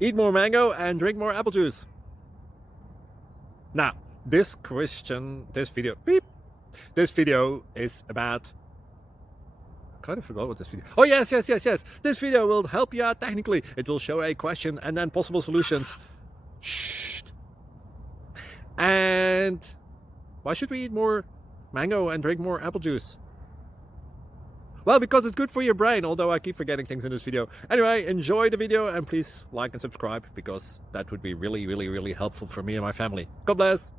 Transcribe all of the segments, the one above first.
eat more mango and drink more apple juice. Now, this video is about, I kind of forgot what this video. Oh, yes. This video will help you out technically. It will show a question and then possible solutions. Shh. And why should we eat more mango and drink more apple juice? Well, because it's good for your brain, although I keep forgetting things in this video. Anyway, enjoy the video and please like and subscribe, because that would be really helpful for me and my family. God bless!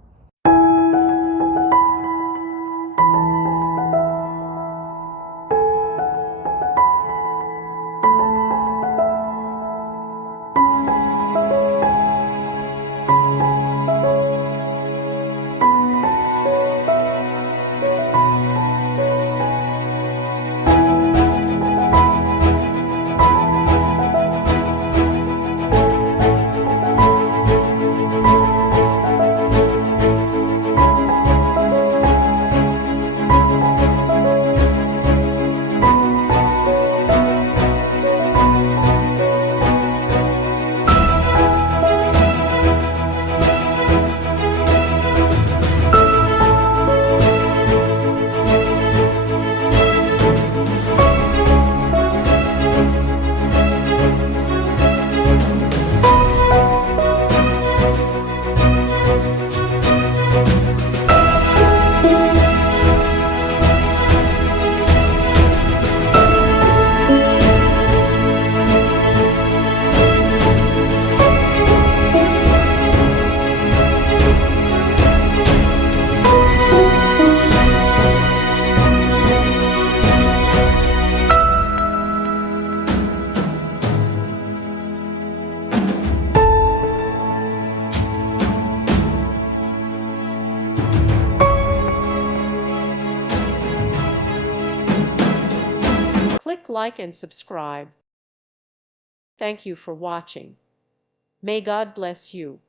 Click like and subscribe. Thank you for watching. May God bless you.